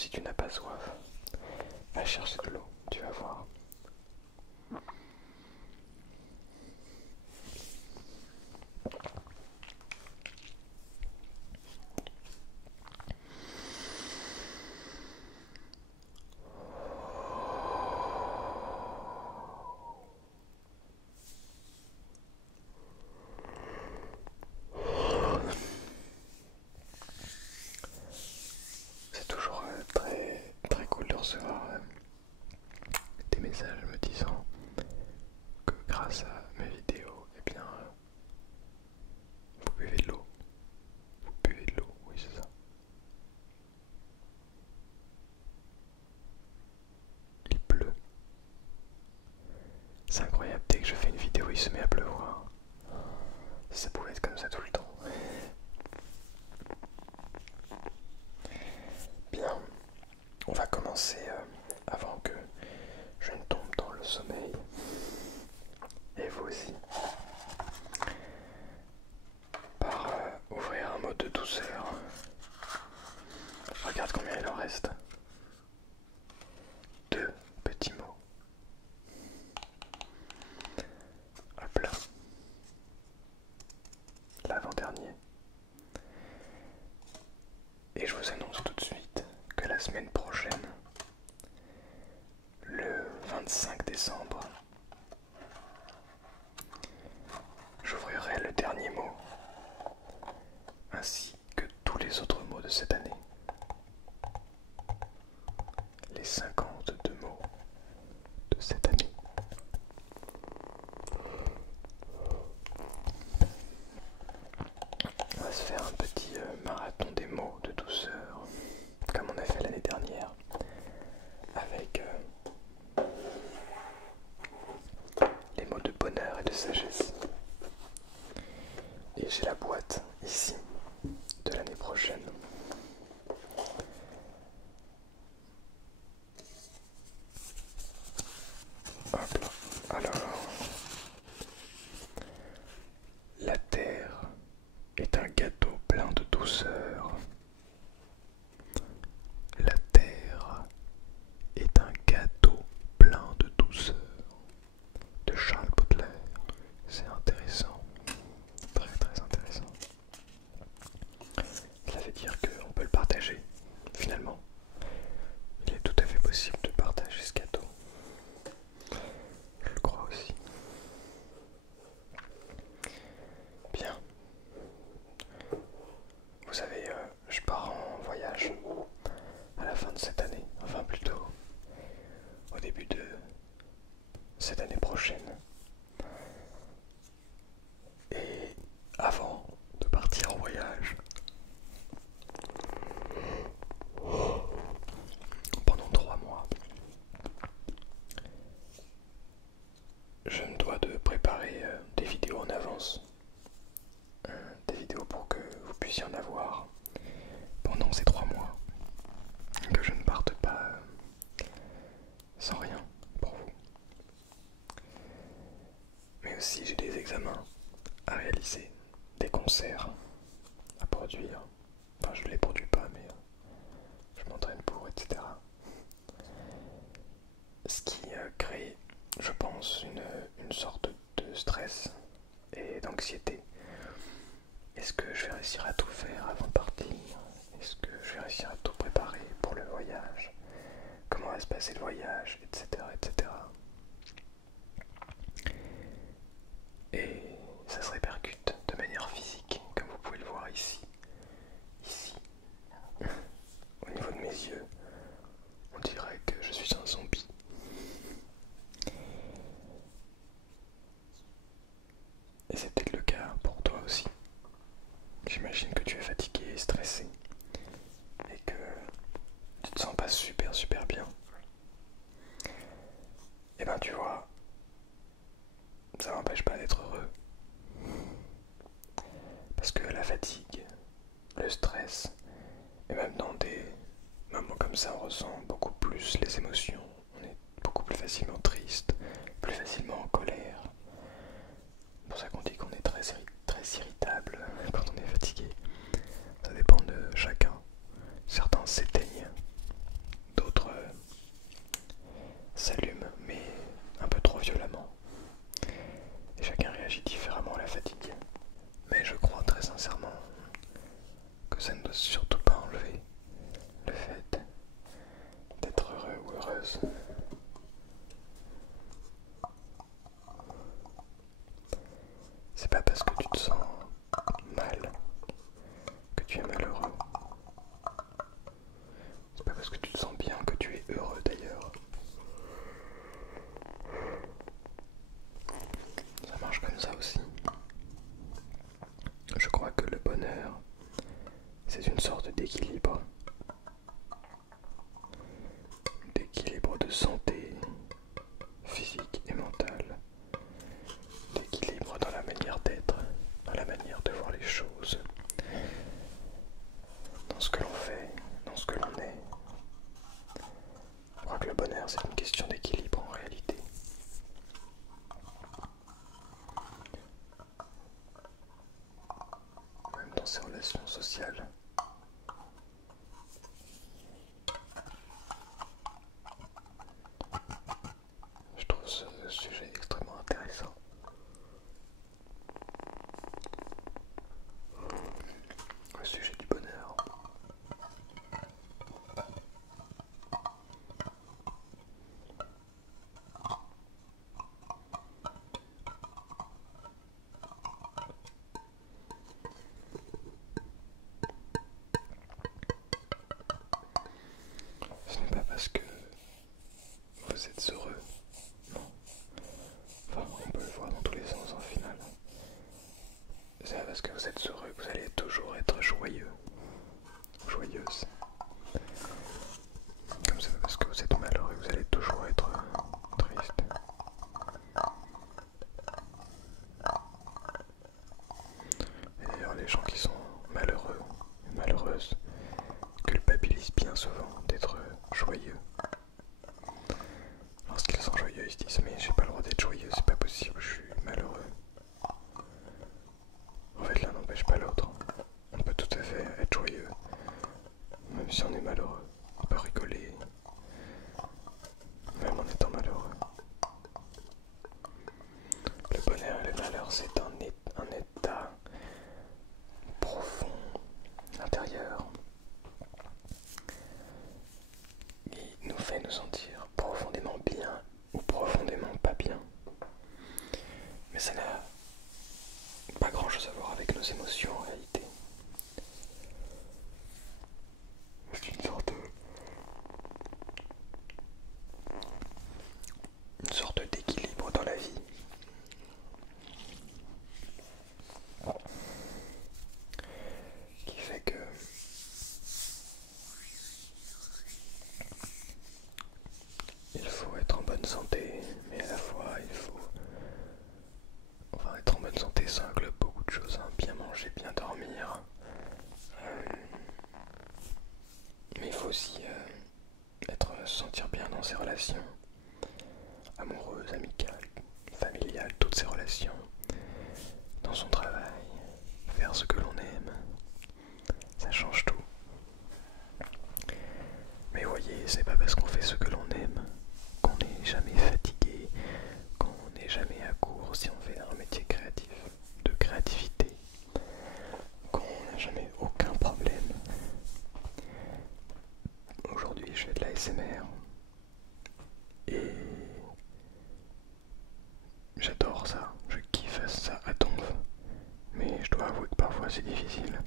si tu n'as pas soif, va chercher de l'eau, tu vas voir. C'est toujours très cool de recevoir des messages me disant que grâce à mes vidéos, eh bien, vous buvez de l'eau. Vous buvez de l'eau, oui c'est ça. Il pleut. C'est incroyable, dès que je fais une vidéo, il se met à pleuvoir. Ça pouvait être comme ça tout le temps. Bien, on va commencer avant que je ne tombe dans le sommeil. Et vous aussi. Par ouvrir un mode de douceur. Regarde combien il en reste. 2 petits mots. Hop là. L'avant-dernier. Et je vous annonce tout de suite que la semaine prochaine, le 25 décembre, j'ouvrirai le dernier mot, ainsi que tous les autres mots de cette année. Les 52 mots de cette année. On va se faire un petit marathon des mots de douceur, comme on a fait l'année dernière, avec les mots de bonheur et de sagesse. Et j'ai la boîte ici de l'année prochaine. Hop là. Alors, la terre est un gâteau plein de douceur. La terre est un gâteau plein de douceur. De Charles Baudelaire. C'est intéressant. Très intéressant. Cela veut dire qu'on peut le partager, finalement. Il est tout à fait possible de partager ce gâteau. Je le crois aussi. Bien. Vous savez, je pars en voyage à la fin de cette année. Enfin plutôt au début de cette année prochaine. Et avant de partir en voyage, pendant 3 mois, je me dois de préparer des vidéos en avance. Des vidéos pour que vous puissiez en avoir pendant ces 3 mois. Que je ne parte pas sans rien pour vous. Mais aussi j'ai des examens à réaliser, des concerts à produire. Enfin je ne les produis pas mais je m'entraîne pour, etc. Ce qui crée, je pense, une sorte de stress et d'anxiété. Est-ce que je vais réussir à tout faire avant de partir? Est-ce que je vais réussir à tout préparer pour le voyage? Comment va se passer le voyage, etc. etc. Et ça se répercute de manière physique, comme vous pouvez le voir ici. Ici. Au niveau de mes yeux, on dirait que je suis un zombie. Et c'est peut-être le cas pour toi aussi. J'imagine que tu es fatigué et stressé. Et que tu te sens pas super bien. Et ben tu vois, ça m'empêche pas d'être heureux. Parce que la fatigue, le stress, et même dans des moments comme ça, on ressent beaucoup plus les émotions. On est beaucoup plus facilement triste, plus facilement en colère. C'est pour ça qu'on dit qu'on est très irritable quand on est fatigué. Ça dépend de chacun. Certains s'éteignent ça ne doit surtout pas enlever le fait d'être heureux ou heureuse. C'est pas parce que tu te sens mal que tu es malheureux. C'est pas parce que tu te sens bien que tu es heureux d'ailleurs. Ça marche comme ça aussi. Je crois que le bonheur, c'est une sorte d'équilibre. D'équilibre de santé physique et mentale. D'équilibre dans la manière d'être, dans la manière de voir les choses, dans ce que l'on fait, dans ce que l'on est. Je crois que le bonheur, c'est une question d'équilibre en réalité. Même dans ses relations sociales. Je trouve ce sujet extrêmement intéressant. Le sujet du bonheur. Ce n'est pas parce que vous êtes heureux, non. Enfin, on peut le voir dans tous les sens en final. C'est pas parce que vous êtes heureux que vous allez toujours être joyeux ou joyeuse. Comme c'est pas parce que vous êtes malheureux que vous allez toujours être triste. Et d'ailleurs, les gens qui sont malheureux et malheureuses culpabilisent bien souvent d'être joyeux. Lorsqu'ils sont joyeux, ils se disent mais j'ai pas le droit d'être joyeux, c'est pas possible, je suis malheureux. En fait, l'un n'empêche pas l'autre. On peut tout à fait être joyeux, même si on est malheureux. On peut rigoler, même en étant malheureux. Le bonheur et le malheur, c'est un état profond, intérieur, qui nous fait nous sentir profondément bien ou profondément pas bien. Mais ça n'a pas grand chose à voir avec nos émotions en réalité. C'est une sorte d'équilibre dans la vie. Qui fait que il faut être en bonne santé, mais à la fois il faut... Enfin, être en bonne santé, ça englobe beaucoup de choses, hein. Bien manger, bien dormir. Mais il faut aussi se sentir bien dans ses relations amoureuses, amicales, familiales, toutes ces relations, dans son travail, faire ce que l'on aime, ça change tout. Mais voyez, c'est pas parce qu'on fait ce que l'on aime qu'on n'est jamais fatigué, qu'on n'est jamais à court si on fait un métier créatif, de créativité, qu'on n'a jamais aucun problème. Aujourd'hui, je fais de la l'ASMR et j'adore ça, je kiffe ça à donf, mais je dois avouer que parfois c'est difficile.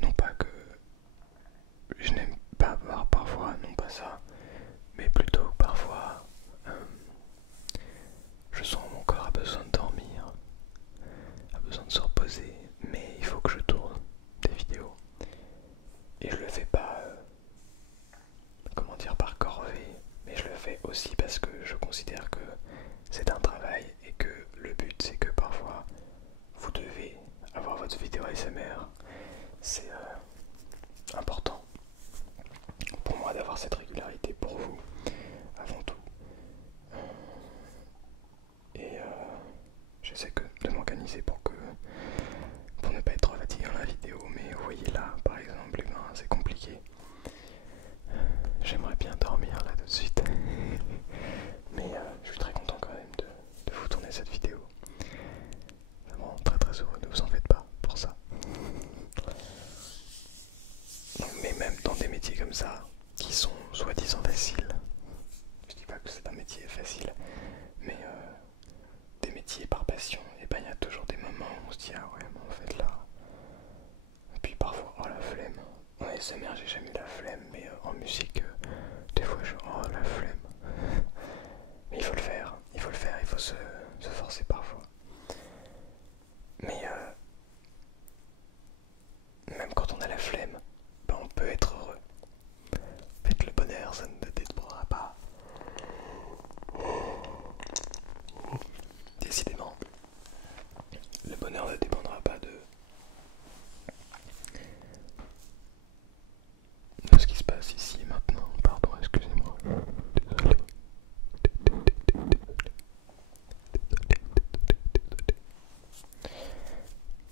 Non pas que je n'aime pas voir parfois, non pas ça, mais plutôt que parfois je sens mon corps a besoin de dormir, a besoin de se reposer, mais il faut que je tourne des vidéos. Et je le fais pas, comment dire, par corvée, mais je le fais aussi parce que je considère que c'est un travail et que le but c'est que parfois vous devez avoir votre vidéo ASMR. C'est important pour moi d'avoir cette régularité pour vous, avant tout. Et j'essaie de m'organiser pour ne pas être fatigué dans la vidéo, mais vous voyez là par exemple, eh ben, c'est compliqué. J'aimerais bien dormir là tout de suite, mais je suis très content quand même de vous tourner cette vidéo. Vraiment très très heureux, ne vous en faites pas pour ça. comme ça qui sont soi-disant faciles. Je dis pas que c'est un métier facile, mais des métiers par passion, et ben il y a toujours des moments où on se dit ah ouais mais en fait là. Et puis parfois oh la flemme. En ASMR j'ai jamais eu la flemme, mais en musique des fois je oh la flemme. Mais il faut le faire, il faut se forcer parfois. Mais même quand on a la flemme, ben on peut être heureux. En fait, le bonheur, ça ne dépendra pas. Décidément, le bonheur ne dépendra pas de ce qui se passe ici et maintenant. Pardon, excusez-moi. Désolé.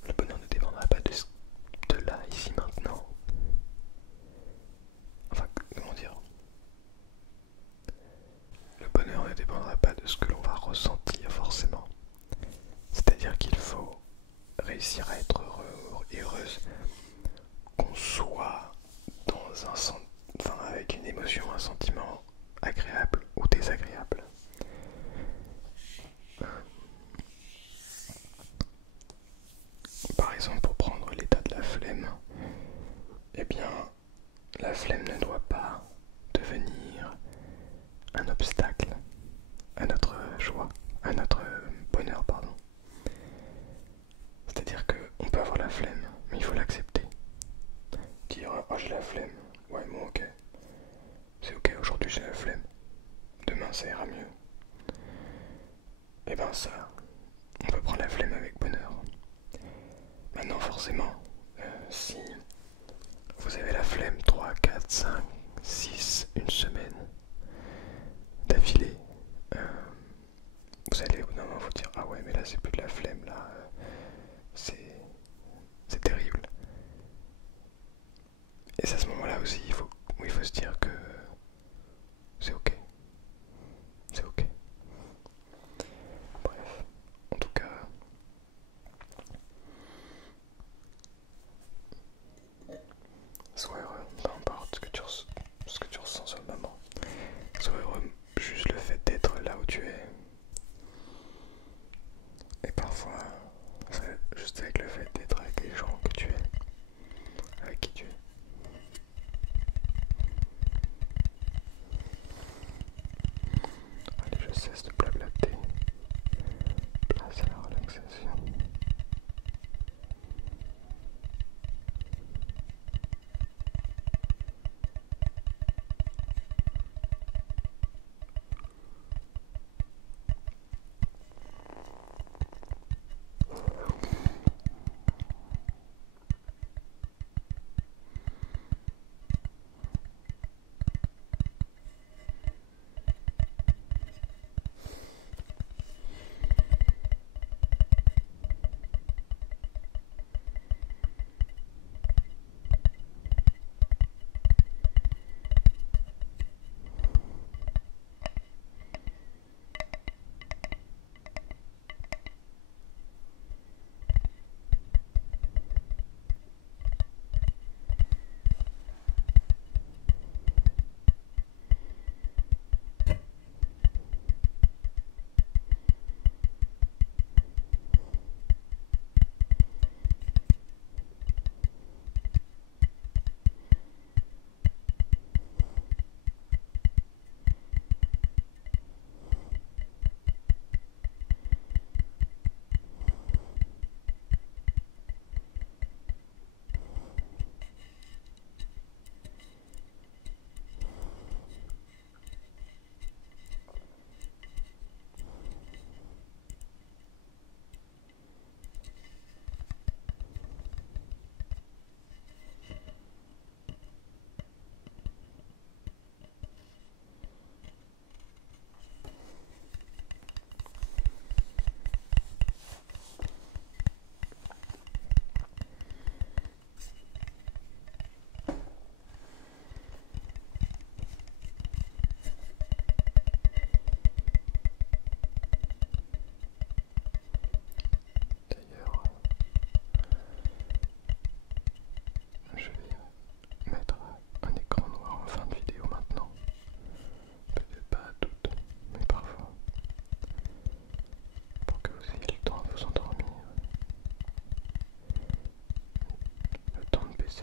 Le bonheur ne dépendra pas de là, ici, maintenant. Enfin, comment dire? Le bonheur ne dépendra pas de ce que l'on va ressentir forcément. C'est-à-dire qu'il faut réussir à être heureux et heureuse, qu'on soit dans enfin, avec une émotion, un sentiment agréable ou désagréable. Par exemple, pour prendre l'état de la flemme, eh bien, la flemme ne doit pas devenir un obstacle à notre joie, à notre bonheur, pardon. C'est-à-dire qu'on peut avoir la flemme, mais il faut l'accepter. Dire oh j'ai la flemme, ouais bon ok, c'est ok, aujourd'hui j'ai la flemme, demain ça ira mieux. Et ben ça, on peut prendre la flemme avec bonheur. Maintenant forcément, si vous avez la flemme 3, 4, 5, 6, une semaine d'affilée, vous allez au bout d'un moment vous dire ah ouais mais là c'est plus de la flemme là, c'est terrible. Et c'est à ce moment-là aussi où il faut se dire que c'est ok. C'est ok. Bref, en tout cas,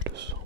c'est le son.